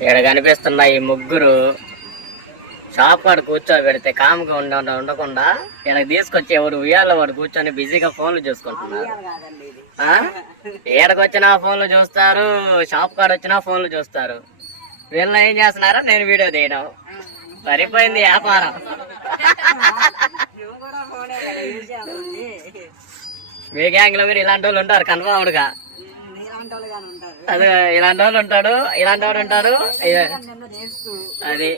ఇక్కడ కనిపిస్తున్న ఈ ముగ్గురు షాప్ కాడ కూర్చోబెడితే కామ్గా ఉండకుండా ఇక్కడ తీసుకొచ్చి ఎవరు ఉయ్యాల వాడు కూర్చొని బిజీగా ఫోన్లు చూసుకుంటున్నారు. ఏడకి వచ్చినా ఫోన్లు చూస్తారు, షాప్ కాడ వచ్చినా ఫోన్లు చూస్తారు. వీళ్ళు ఏం చేస్తున్నారో నేను వీడియో తీయడం సరిపోయింది వ్యాపారం. మీ గ్యాంగ్ లో మీరు ఇలాంటి వాళ్ళు ఉంటారు కన్ఫర్మ్డ్ గా. అదే ఇలాంటి వాళ్ళు ఉంటాడు, ఇలాంటి వాడు ఉంటాడు. అది